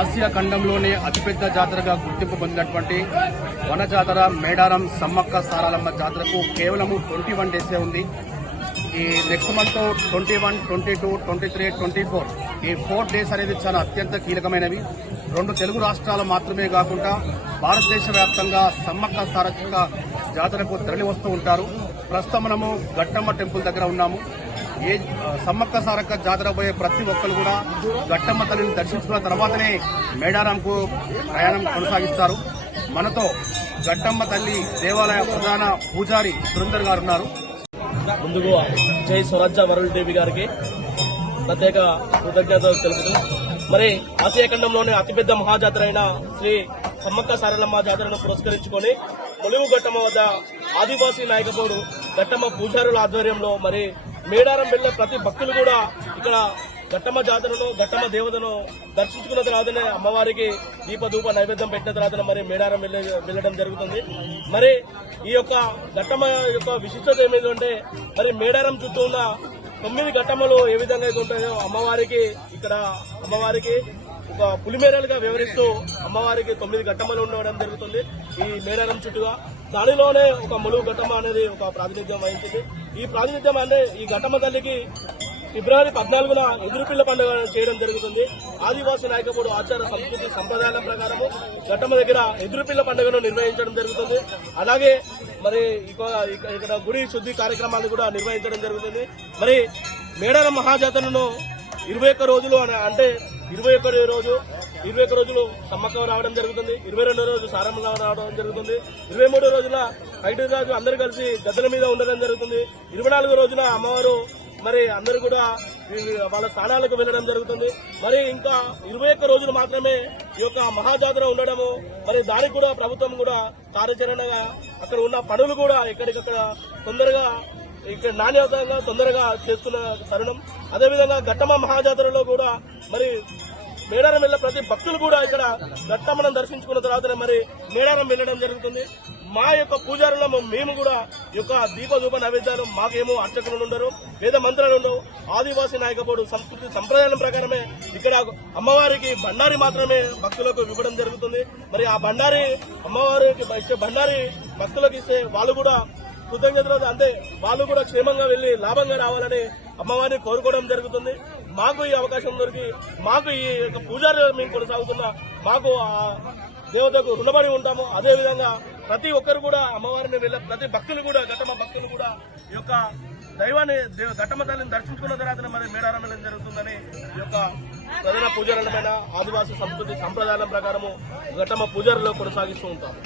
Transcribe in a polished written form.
Asia ఖండంలోనే అతిపెద్ద జాతరగా గుర్తింపు పొందినటువంటి వన జాతర మేడారం సమ్మక్క సారాలమ్మ జాతరకు కేవలం 21 డేసే ఉంది. ఈ నెక్స్ట్ మంత్ 21, 22, 23, 24 ఈ 4 డేస్ అనేది చాలా అత్యంత కీలకమైనవి. 2 తెలుగు రాష్ట్రాలు మాత్రమే కాకుండా భారతదేశ వ్యాప్తంగా సమ్మక్క సారక్క జాతరకు తరలి వస్తూ ఉంటారు. ప్రస్తుతం మనము గట్టమ్మ టెంపుల్ దగ్గర ఉన్నాము. ఏ సమ్మక్క సారక్క జాతర పోయే ప్రతి ఒక్కరు కూడా గట్టమ్మ తల్లిని దర్శించుకున్న తర్వాతనే మేడారంకు ప్రయాణం కొనసాగిస్తారు. మనతో గట్టమ్మ తల్లి దేవాలయ ప్రధాన పూజారి సురేందర్ గారు ఉన్నారు. ముందుగా జై స్వరాజ్య వరుణదేవి గారికి ప్రత్యేక కృతజ్ఞతలు తెలుపుతూ, మరి ఆసియా ఖండంలోనే అతిపెద్ద మహాజాతర అయిన శ్రీ సమ్మక్క సారలమ్మ జాతరను పురస్కరించుకొని ములుగు గట్టమ్మ వద్ద ఆదివాసీ నాయకపోడు గట్టమ్మ పూజారుల ఆధ్వర్యంలో మరి మేడారం వెళ్లే ప్రతి భక్తులు కూడా ఇక్కడ గట్టమ్మ జాతరను గట్టమ్మ దేవతను దర్శించుకున్న తర్వాతనే అమ్మవారికి దీపధూప నైవేద్యం పెట్టిన తర్వాత మరి మేడారం వెళ్లడం జరుగుతుంది. మరి ఈ యొక్క గట్టమ్మ యొక్క విశిష్టత ఏమిటంటే, మరి మేడారం చుట్టూ ఉన్న 9 గట్టమ్మలు ఏ విధంగా అయితే ఉంటాయో అమ్మవారికి ఇక్కడ అమ్మవారికి ఒక పులిమేరలుగా వివరిస్తూ అమ్మవారికి 9 గట్టమ్మలు ఉండడం జరుగుతుంది ఈ మేడారం చుట్టూగా. దానిలోనే ఒక ములుగు గట్టమ్మ అనేది ఒక ప్రాతినిధ్యం వహించింది. ఈ ప్రాతినిధ్యం అంటే ఈ గట్టమ్మ తల్లికి ఫిబ్రవరి 14న ఎదురుపిల్ల పండుగ చేయడం జరుగుతుంది. ఆదివాసీ నాయకపోడు ఆచార సంస్కృతి సంప్రదాయాల ప్రకారము గట్టమ్మ దగ్గర ఎదురుపిల్ల పండుగను నిర్వహించడం జరుగుతుంది. అలాగే మరి ఇక్కడ గుడి శుద్ధి కార్యక్రమాలు కూడా నిర్వహించడం జరుగుతుంది. మరి మేడారం మహాజాతరను 21 రోజులు అంటే 21 రోజులు సమ్మక్క రావడం జరుగుతుంది. 22 రోజు సారమ్మ రావడం జరుగుతుంది. 23 రోజుల ఐదు రోజు అందరూ కలిసి గద్దెల మీద ఉండడం జరుగుతుంది. 24 రోజున అమ్మవారు మరి అందరూ కూడా వాళ్ళ స్థానాలకు వెళ్లడం జరుగుతుంది. మరి ఇంకా 21 రోజులు మాత్రమే ఈ యొక్క మహాజాతర ఉండడము, మరి దానికి కూడా ప్రభుత్వం కూడా కార్యాచరణగా అక్కడ ఉన్న పనులు కూడా ఎక్కడికక్కడ తొందరగా ఇక్కడ నాణ్యతంగా తొందరగా చేస్తున్న తరుణం. అదేవిధంగా గట్టమ్మ మహాజాతరలో కూడా మరి మేడారం వెళ్లే ప్రతి భక్తులు కూడా ఇక్కడ గట్టమ్మను దర్శించుకున్న తర్వాత మరి మేడారం వెళ్లడం జరుగుతుంది. మా యొక్క పూజారులము మేము కూడా ఈ యొక్క దీపధూప నైవేద్యాలు మాకేమో అర్చకులు ఉండరు, వేద మంత్రాలు ఉండవు. ఆదివాసీ నాయకపోడు సంస్కృతి సంప్రదాయాల ప్రకారమే ఇక్కడ అమ్మవారికి బండారి మాత్రమే భక్తులకు ఇవ్వడం జరుగుతుంది. మరి ఆ బండారి అమ్మవారికి ఇచ్చే బండారి భక్తులకు ఇస్తే వాళ్ళు కూడా కృతజ్ఞతలు అంటే వాళ్ళు కూడా క్షేమంగా వెళ్లి లాభంగా రావాలని అమ్మవారిని కోరుకోవడం జరుగుతుంది. మాకు ఈ అవకాశం దొరికి మాకు ఈ యొక్క పూజారి మేము కొనసాగుతున్నా మాకు ఆ దేవతకు రుణపడి ఉంటాము. అదేవిధంగా ప్రతి ఒక్కరు కూడా అమ్మవారిని వెళ్ళే ప్రతి భక్తులు కూడా గట్టమ్మ భక్తులు కూడా ఈ యొక్క దైవాన్ని గట్టమ్మ తల్లిని దర్శించుకున్న తర్వాత మరి మేడారం వెళ్ళడం జరుగుతుందని ఈ యొక్క ప్రధాన పూజారులమైన ఆదివాసీ సంస్కృతి సంప్రదాయాల ప్రకారము గట్టమ్మ పూజారులో కొనసాగిస్తూ ఉంటాము.